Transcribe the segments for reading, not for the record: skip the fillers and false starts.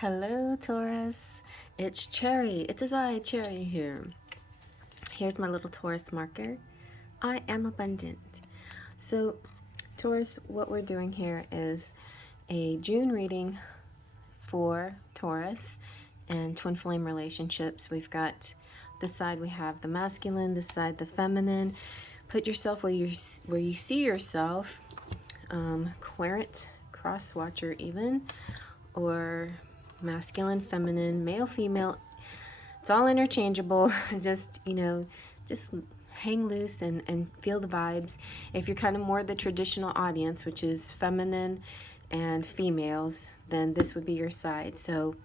Hello, Taurus. It's Cherry. It is I, Cherry, here. Here's my little Taurus marker. I am abundant. So, Taurus, what we're doing here is a June reading for Taurus and twin flame relationships. We've got this side we have the masculine, this side the feminine. Put yourself where you see yourself, querent, cross watcher even, or masculine, feminine, male, female. It's all interchangeable. just hang loose and feel the vibes. If you're kind of more the traditional audience, which is feminine and females, then this would be your side. So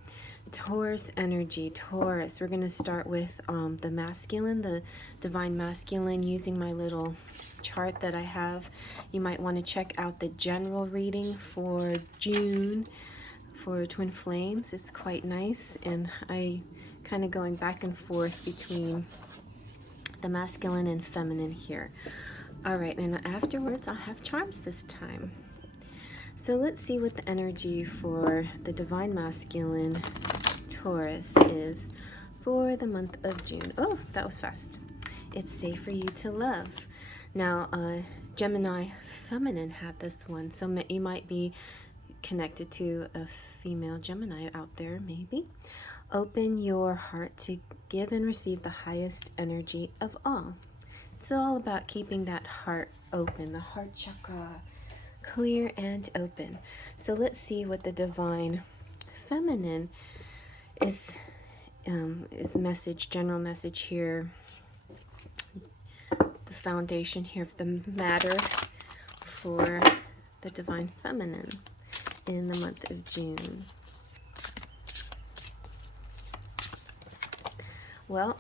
Taurus energy, Taurus. We're going to start with the masculine, the divine masculine, using my little chart that I have. You might want to check out the general reading for June for twin flames. It's quite nice, and I kind of going back and forth between the masculine and feminine here. All right, and afterwards I'll have charms this time. So let's see what the energy for the divine masculine Taurus is for the month of June. Oh, that was fast. It's safe for you to love. Now, Gemini feminine had this one, so you might be connected to a female Gemini out there, maybe. Open your heart to give and receive the highest energy of all. It's all about keeping that heart open, the heart chakra clear and open. So let's see what the divine feminine is message, general message here. The foundation here of the matter for the divine feminine in the month of June. Well,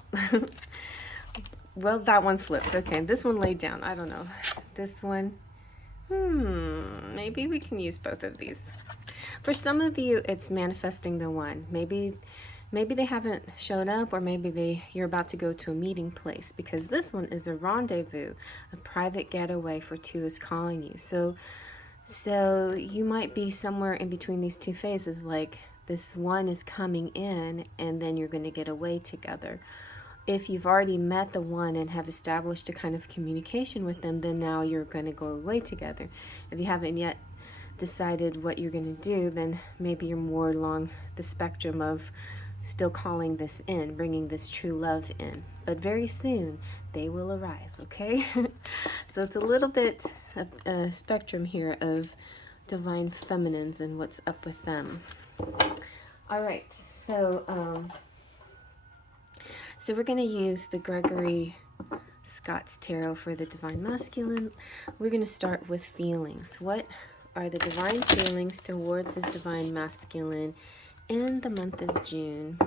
well, that one flipped. Okay, this one laid down. I don't know. This one, maybe we can use both of these. For some of you, it's manifesting the one. Maybe they haven't shown up, or maybe you're about to go to a meeting place, because this one is a rendezvous, a private getaway for two is calling you. So you might be somewhere in between these two phases, like this one is coming in and then you're going to get away together. If you've already met the one and have established a kind of communication with them, then now you're going to go away together. If you haven't yet decided what you're going to do, then maybe you're more along the spectrum of still calling this in, bringing this true love in. But very soon they will arrive, okay? So it's a little bit of a spectrum here of divine feminines and what's up with them. All right, so we're going to use the Gregory Scott's Tarot for the divine masculine. We're going to start with feelings. What are the divine feelings towards his divine masculine in the month of June?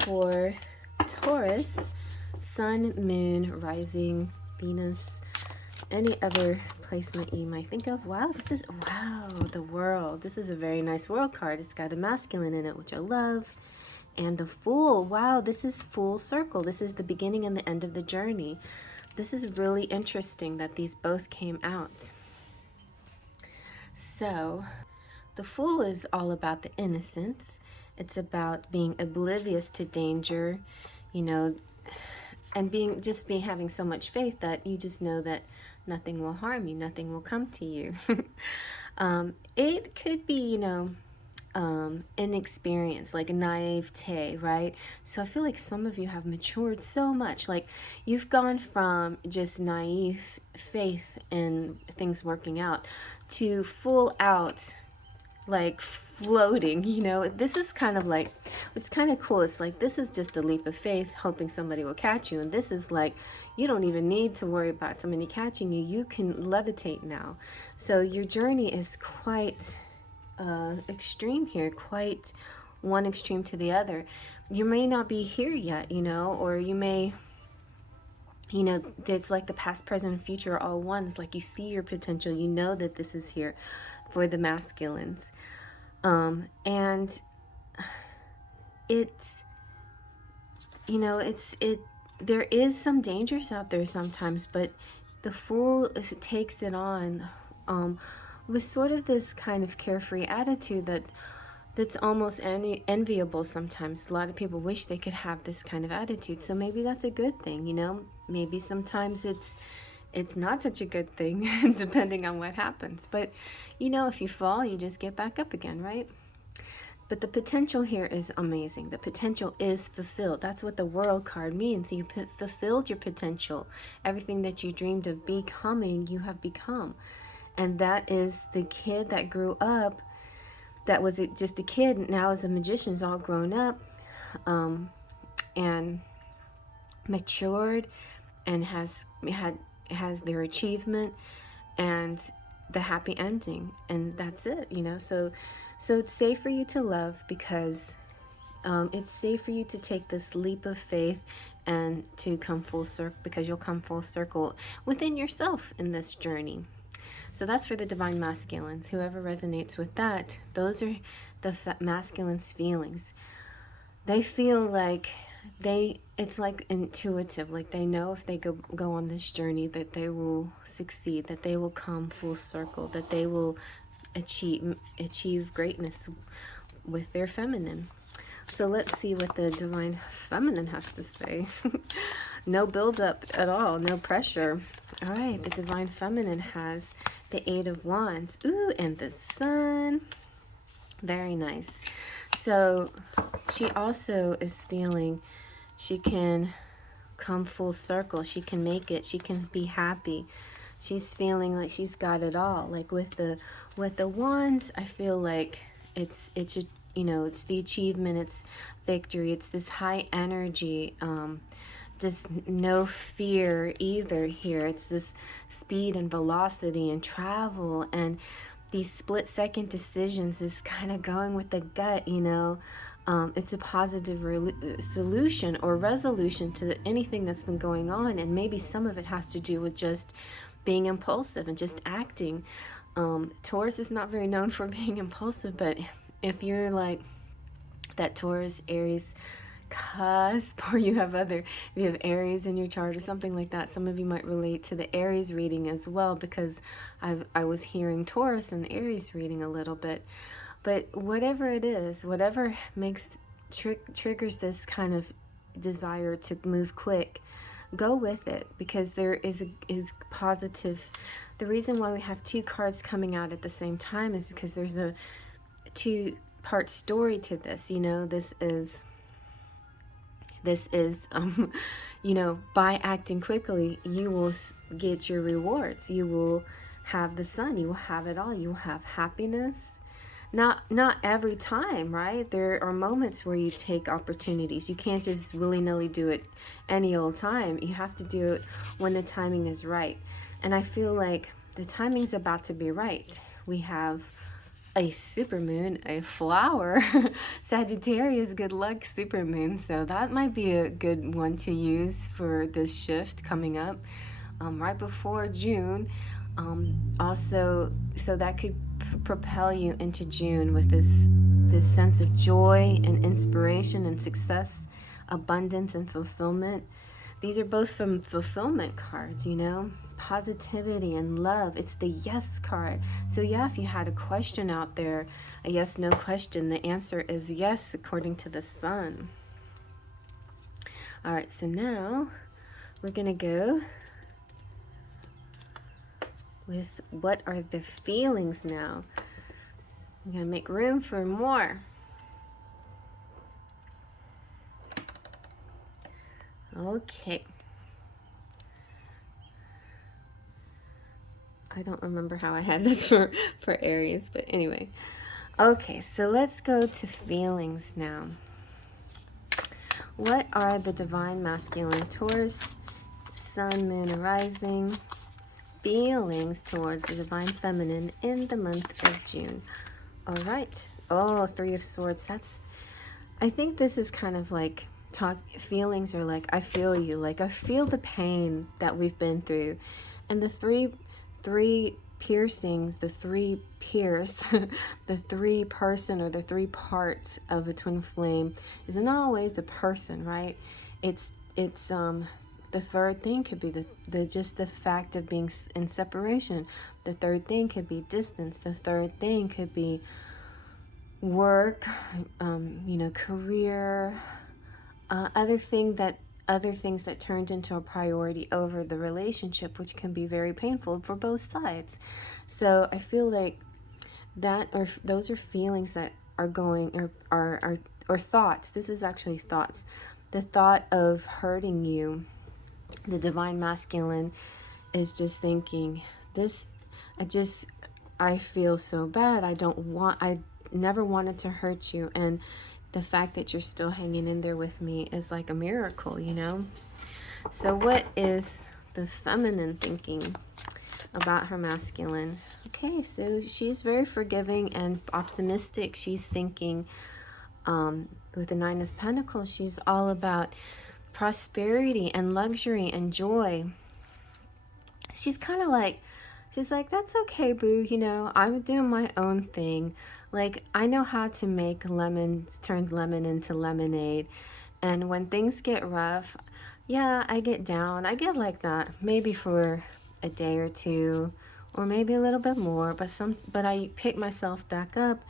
For Taurus, Sun, Moon, Rising, Venus, any other placement you might think of. Wow, the World. This is a very nice World card. It's got a masculine in it, which I love. And the Fool. Wow, this is full circle. This is the beginning and the end of the journey. This is really interesting that these both came out. So, the Fool is all about the innocence. It's about being oblivious to danger, and having so much faith that you just know that nothing will harm you, nothing will come to you. It could be, inexperience, like a naivete, right? So I feel like some of you have matured so much. Like you've gone from just naive faith in things working out to full out, like floating. This is kind of like, it's kind of cool. It's like, this is just a leap of faith, hoping somebody will catch you. And this is like, you don't even need to worry about somebody catching you. You can levitate now. So your journey is quite extreme here, quite one extreme to the other. You may not be here yet, or you may, it's like the past, present, and future are all one. It's like you see your potential, you know that this is here for the masculines. And there is some dangers out there sometimes, but the Fool takes it on with sort of this kind of carefree attitude that that's almost enviable sometimes. A lot of people wish they could have this kind of attitude. So maybe that's a good thing, you know? Maybe sometimes it's not such a good thing depending on what happens. But you know, if you fall, you just get back up again, right? But the potential here is amazing. The potential is fulfilled. That's what the World card means. You fulfilled your potential. Everything that you dreamed of becoming, you have become. And that is the kid that grew up, that was just a kid, now as a magician's all grown up, and matured, and has their achievement and the happy ending, and that's it, you know. So it's safe for you to love, because it's safe for you to take this leap of faith and to come full circle, because you'll come full circle within yourself in this journey. So that's for the divine masculines. Whoever resonates with that, those are the masculine's feelings. They feel like it's like intuitive, like they know if they go on this journey that they will succeed, that they will come full circle, that they will achieve greatness with their feminine. So let's see what the divine feminine has to say. No build-up at all, no pressure. All right, the divine feminine has the Eight of Wands. Ooh, and the Sun. Very nice. So she also is feeling she can come full circle. She can make it. She can be happy. She's feeling like she's got it all. Like with the Wands, I feel like it's you know, it's the achievement, it's victory, it's this high energy, just no fear either here. It's this speed and velocity and travel, and these split-second decisions, is kind of going with the gut, you know. It's a positive solution or resolution to anything that's been going on, and maybe some of it has to do with just being impulsive and just acting. Taurus is not very known for being impulsive, but if you're like that Taurus, Aries cusp, or you have Aries in your chart or something like that, some of you might relate to the Aries reading as well, because I was hearing Taurus and Aries reading a little bit. But whatever it is, whatever makes triggers this kind of desire to move quick, go with it, because there is positive. The reason why we have two cards coming out at the same time is because there's a two-part story to this. You know, this is you know, by acting quickly, you will get your rewards. You will have the Sun. You will have it all. You will have happiness. Not every time, right? There are moments where you take opportunities. You can't just willy-nilly do it any old time. You have to do it when the timing is right. And I feel like the timing's about to be right. We have a supermoon, a flower, Sagittarius good luck supermoon. So that might be a good one to use for this shift coming up right before June. Also, so that could propel you into June with this sense of joy and inspiration and success, abundance and fulfillment. These are both from fulfillment cards, you know, positivity and love. It's the yes card. So yeah, if you had a question out there, a yes, no question, the answer is yes, according to the Sun. All right, so now we're going to go with what are the feelings now. I'm going to make room for more. Okay. I don't remember how I had this for Aries, but anyway. Okay, so let's go to feelings now. What are the divine masculine Taurus, Sun, Moon, and Rising feelings towards the divine feminine in the month of June? All right. Oh, Three of Swords. I think this is kind of like feelings are like, I feel you, like I feel the pain that we've been through. And the three piercings, the three pierce, the three person or the three parts of a twin flame is not always the person, right? It's the third thing could be just the fact of being in separation. The third thing could be distance. The third thing could be work, you know, career, other things that turned into a priority over the relationship, which can be very painful for both sides. So I feel like that, or those are feelings that are going, or thoughts. This is actually thoughts. The thought of hurting you. The divine masculine is just thinking, this, I feel so bad. I never wanted to hurt you. And the fact that you're still hanging in there with me is like a miracle, you know? So what is the feminine thinking about her masculine? Okay, so she's very forgiving and optimistic. She's thinking, with the Nine of Pentacles, she's all about prosperity and luxury and joy. She's kind of like, she's like, that's okay, boo, you know, I'm doing my own thing. Like, I know how to make turn lemon into lemonade. And when things get rough, yeah, I get down. I get like that, maybe for a day or two, or maybe a little bit more, but I pick myself back up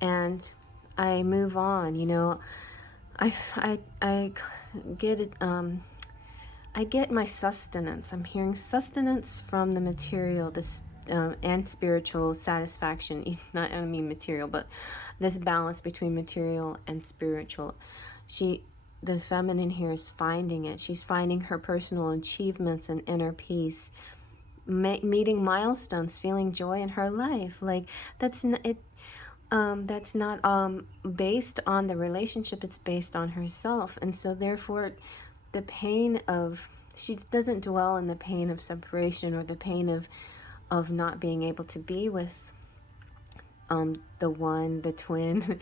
and I move on, you know. I get it, I get my sustenance. I'm hearing sustenance from the material, this and spiritual satisfaction. Not, I mean material, but this balance between material and spiritual. The feminine here is finding it. She's finding her personal achievements and inner peace, meeting milestones, feeling joy in her life. Like, that's not it. That's not based on the relationship. It's based on herself, and so therefore, the pain of, she doesn't dwell in the pain of separation or the pain of not being able to be with the twin,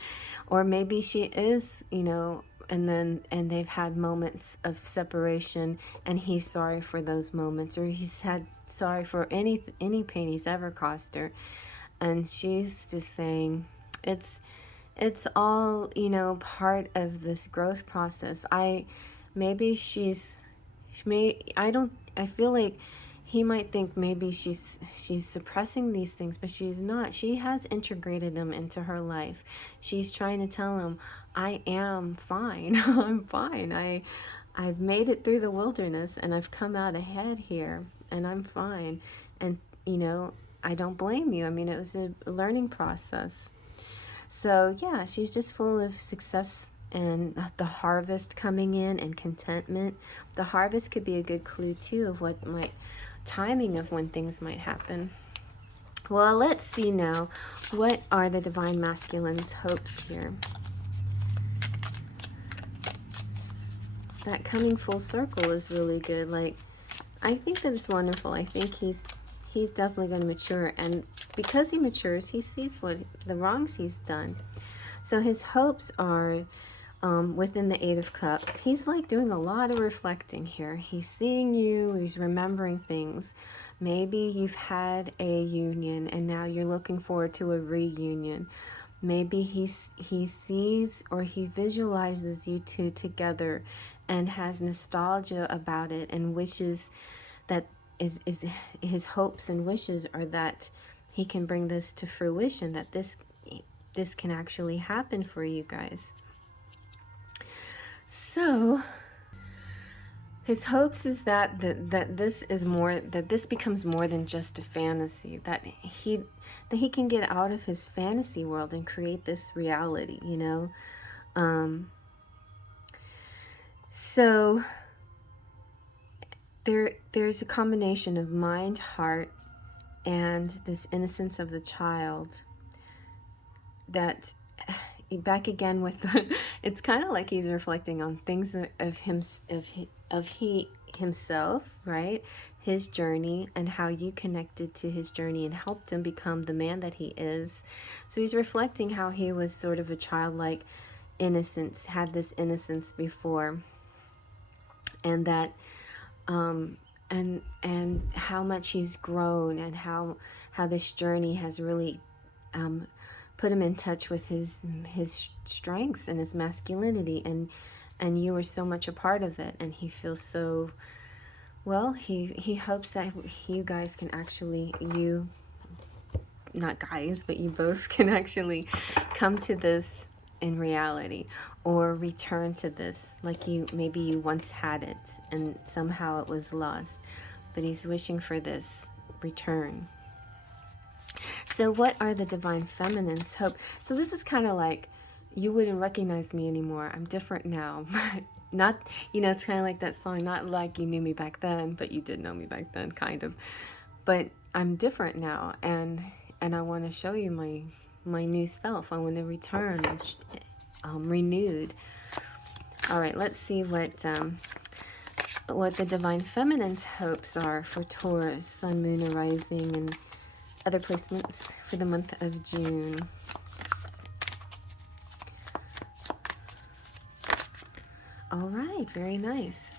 or maybe she is, you know, and they've had moments of separation, and he's sorry for those moments, or he's had sorry for any pain he's ever caused her, and she's just saying, it's all, you know, part of this growth process. I feel like he might think maybe she's suppressing these things, but she's not. She has integrated them into her life. She's trying to tell him, I am fine. I'm fine. I've made it through the wilderness and I've come out ahead here and I'm fine. And, you know, I don't blame you. I mean, it was a learning process. So yeah, she's just full of success and the harvest coming in and contentment. The harvest could be a good clue too of what might, timing of when things might happen. Well, let's see now, what are the divine masculine's hopes here? That coming full circle is really good. Like, I think that it's wonderful. I think he's definitely going to mature, and because he matures, he sees what the wrongs he's done. So his hopes are within the Eight of Cups. He's like doing a lot of reflecting here. He's seeing you, he's remembering things. Maybe you've had a union and now you're looking forward to a reunion. Maybe he sees or he visualizes you two together and has nostalgia about it and wishes that is his hopes and wishes are that he can bring this to fruition, that this can actually happen for you guys. So his hopes is that this becomes more than just a fantasy, that he can get out of his fantasy world and create this reality, you know. So there's a combination of mind, heart, and this innocence of the child that, back again with it's kind of like he's reflecting on things of himself, right? His journey and how you connected to his journey and helped him become the man that he is. So he's reflecting how he was sort of a childlike innocence, had this innocence before, and that and how much he's grown, and how this journey has really put him in touch with his strengths and his masculinity, and you were so much a part of it, and he feels so, well, he hopes that you guys can actually, you not guys, but you both can actually come to this in reality, or return to this like maybe you once had it and somehow it was lost, but he's wishing for this return. So what are the divine feminine's hope? So this is kind of like, you wouldn't recognize me anymore. I'm different now. Not, you know, it's kind of like that song, not like you knew me back then, but you did know me back then, kind of. But I'm different now, and I want to show you my new self. I want to return renewed. All right, let's see what the divine feminine's hopes are for Taurus, Sun, Moon, Rising, and other placements for the month of June. All right, very nice.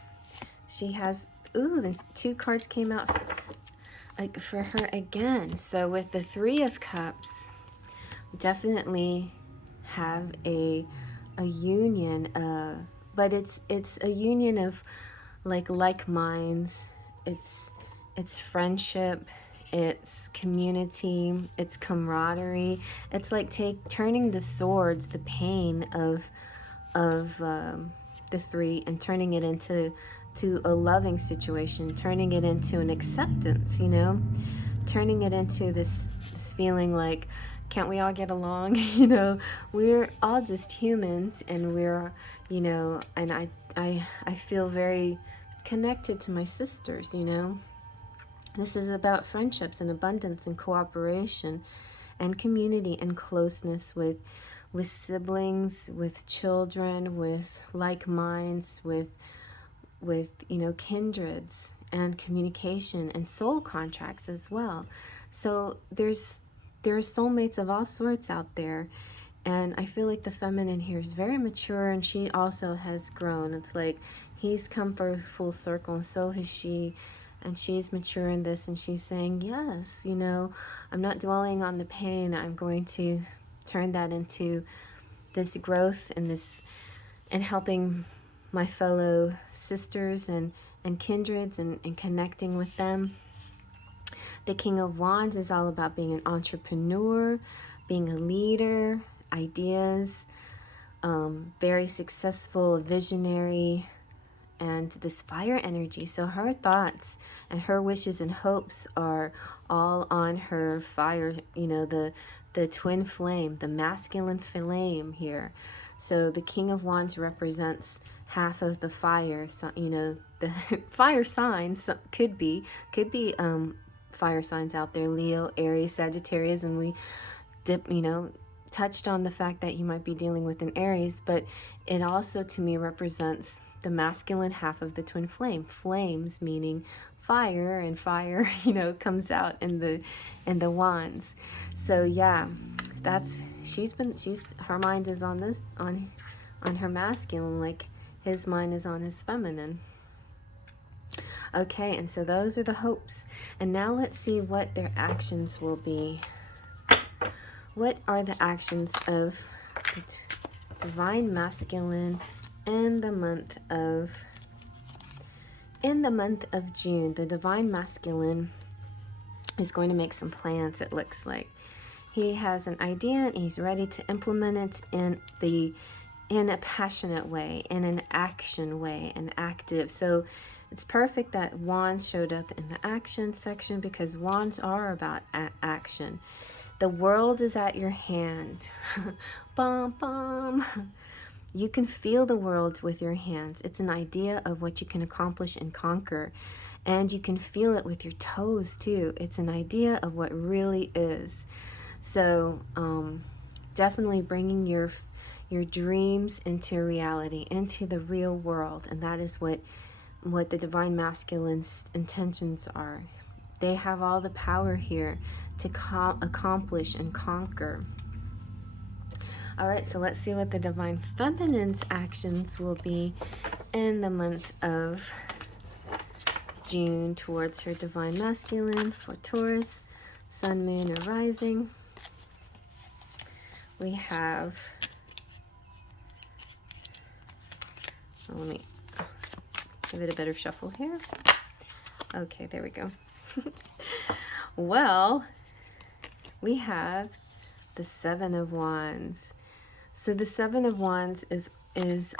She has, ooh, the 2 cards came out like for her again. So with the 3 of Cups, definitely have a union, but it's a union of like minds. It's friendship, it's community, it's camaraderie. It's like turning the swords, the pain of the 3, and turning it into a loving situation, turning it into an acceptance, you know, turning it into this feeling like, can't we all get along? You know, we're all just humans, and we're, you know, and I feel very connected to my sisters, you know. This is about friendships and abundance and cooperation and community and closeness with siblings, with children, with like minds, with you know, kindreds, and communication and soul contracts as well. So there are soulmates of all sorts out there, and I feel like the feminine here is very mature, and she also has grown. It's like he's come for full circle, and so has she, and she's mature in this, and she's saying, yes, you know, I'm not dwelling on the pain. I'm going to turn that into this growth and this, and helping my fellow sisters and kindreds, and connecting with them. The King of Wands is all about being an entrepreneur, being a leader, ideas, very successful, a visionary, and this fire energy. So her thoughts and her wishes and hopes are all on her fire, you know, the twin flame, the masculine flame here. So the King of Wands represents half of the fire, so, you know, the fire signs could be fire signs out there, Leo, Aries, Sagittarius, and we you know, touched on the fact that you might be dealing with an Aries, but it also to me represents the masculine half of the twin flame. Flames meaning fire, and fire, you know, comes out in the wands. So yeah, that's her mind is on this, on her masculine, like his mind is on his feminine. Okay, and so those are the hopes. And now let's see what their actions will be. What are the actions of the divine masculine in the month of June? The divine masculine is going to make some plans, it looks like. He has an idea and he's ready to implement it in a passionate way, in an action way, an active. So it's perfect that wands showed up in the action section, because wands are about action. The world is at your hand. Bum, bum. You can feel the world with your hands. It's an idea of what you can accomplish and conquer. And you can feel it with your toes too. It's an idea of what really is. So definitely bringing your dreams into reality, into the real world. And that is what the divine masculine's intentions are. They have all the power here to accomplish and conquer. All right, so let's see what the divine feminine's actions will be in the month of June towards her divine masculine for Taurus, Sun, Moon, or Rising. We have, let me give it a better shuffle here. Okay, there we go. Well, we have the Seven of Wands. So the Seven of Wands is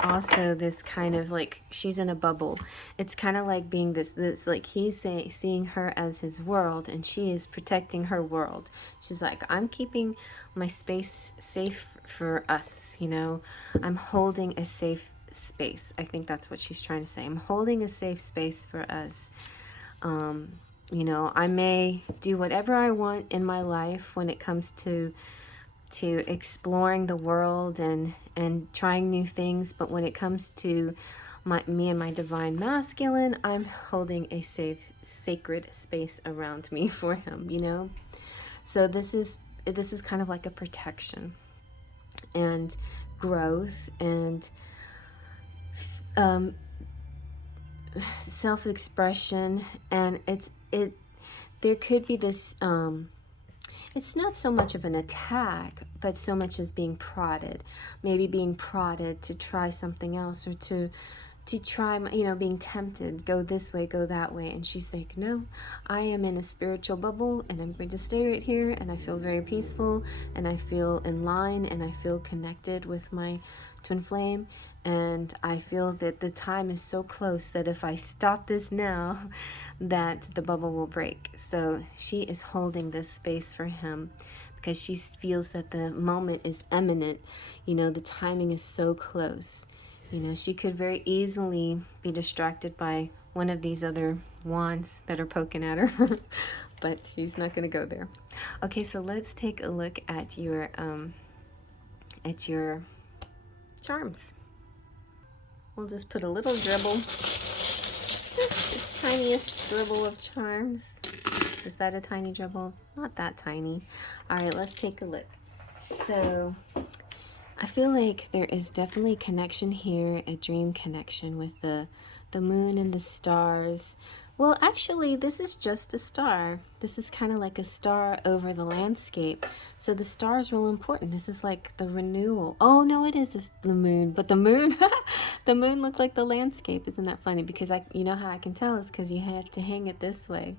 also this kind of like, she's in a bubble. It's kind of like being this like, he's seeing her as his world, and she is protecting her world. She's like, I'm keeping my space safe for us, you know. I'm holding a safe space. I think that's what she's trying to say. I'm holding a safe space for us. You know, I may do whatever I want in my life when it comes to exploring the world and trying new things, but when it comes to me and my divine masculine, I'm holding a safe, sacred space around me for him, you know. So this is kind of like a protection and growth and self-expression, and there could be this it's not so much of an attack, but so much as being prodded. Maybe being prodded to try something else, or to try, you know, being tempted, go this way, go that way. And she's like, no, I am in a spiritual bubble, and I'm going to stay right here, and I feel very peaceful, and I feel in line, and I feel connected with my twin flame. And I feel that the time is so close that if I stop this now, that the bubble will break. So she is holding this space for him because she feels that the moment is imminent. You know, the timing is so close. You know, she could very easily be distracted by one of these other wands that are poking at her, but she's not going to go there. Okay, so let's take a look at your charms. We'll just put a little dribble. The tiniest dribble of charms. Is that a tiny dribble? Not that tiny. All right, let's take a look. So I feel like there is definitely connection here, a dream connection with the moon and the stars. Well, actually, this is just a star. This is kind of like a star over the landscape. So the star is real important. This is like the renewal. Oh, no, it is the moon. But the moon, the moon looked like the landscape. Isn't that funny? Because you know how I can tell is because you had to hang it this way.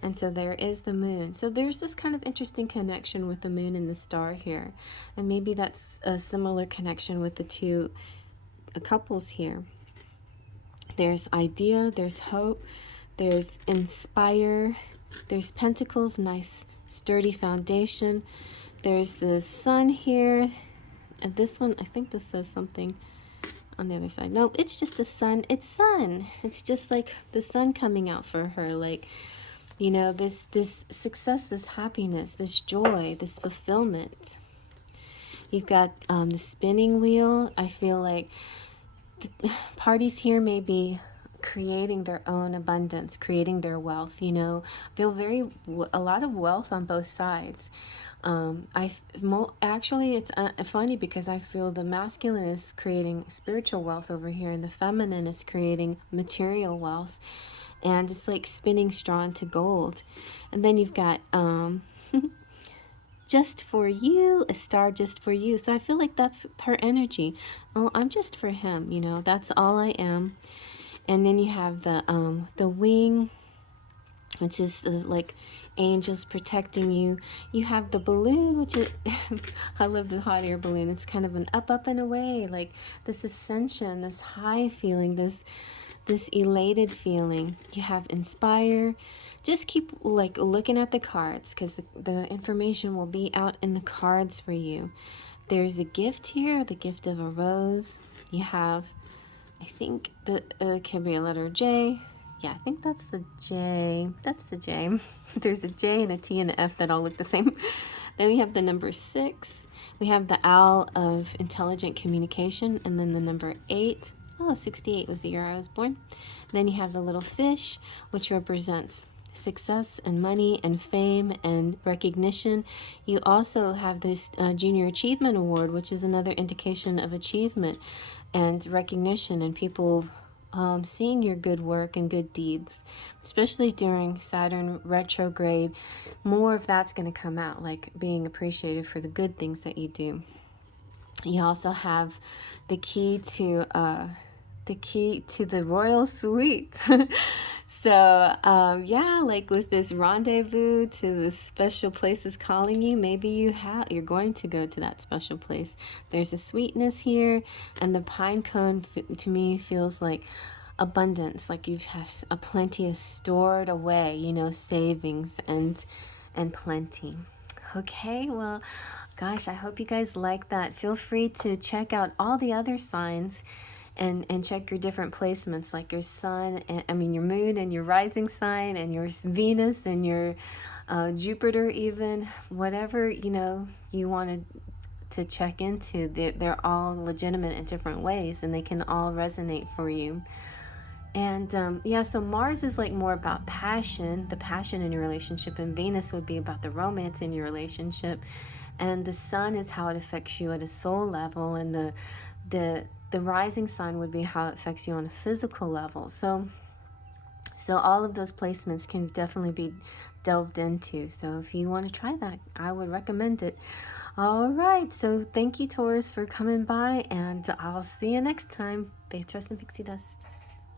And so there is the moon. So there's this kind of interesting connection with the moon and the star here. And maybe that's a similar connection with the two couples here. There's idea, there's hope, there's inspire, there's pentacles, nice sturdy foundation. There's the sun here. And this one, I think this says something on the other side. No, it's just the sun. It's sun. It's just like the sun coming out for her. Like, you know, this success, this happiness, this joy, this fulfillment. You've got the spinning wheel. I feel like the parties here may be creating their own abundance, creating their wealth, you know. I feel a lot of wealth on both sides. Actually, it's funny because I feel the masculine is creating spiritual wealth over here, and the feminine is creating material wealth. And it's like spinning straw into gold. And then you've got just for you, a star just for you. So I feel like that's her energy. Oh, I'm just for him, you know, that's all I am. And then you have the wing, which is the, like, angels protecting you. You have the balloon, which is, I love the hot air balloon. It's kind of an up and away, like this ascension, this high feeling, this elated feeling. You have inspire. Just keep like looking at the cards, because the information will be out in the cards for you. There's a gift here, the gift of a rose. You have, I think it can be a letter J. Yeah, I think that's the J. That's the J. There's a J and a T and an F that all look the same. Then we have the number 6. We have the owl of intelligent communication, and then the number 8. Oh, 68 was the year I was born. Then you have the little fish, which represents success and money and fame and recognition. You also have this Junior Achievement Award, which is another indication of achievement and recognition, and people seeing your good work and good deeds, especially during Saturn retrograde. More of that's going to come out, like being appreciated for the good things that you do. You also have the key to the royal suite. So, yeah, like with this rendezvous to this special place is calling you, maybe you're going to go to that special place. There's a sweetness here, and the pine cone to me feels like abundance, like you have a plenty of stored away, you know, savings and plenty. Okay, well, gosh, I hope you guys like that. Feel free to check out all the other signs and check your different placements, like your sun, and, I mean your moon and your rising sign and your Venus and your Jupiter, even whatever you know you wanted to check into. They're all legitimate in different ways, and they can all resonate for you. And yeah, so Mars is like more about passion, the passion in your relationship, and Venus would be about the romance in your relationship, and the sun is how it affects you at a soul level, and the rising sign would be how it affects you on a physical level. So all of those placements can definitely be delved into. So if you want to try that, I would recommend it. All right, so thank you, Taurus, for coming by, and I'll see you next time. Faith, trust, and pixie dust.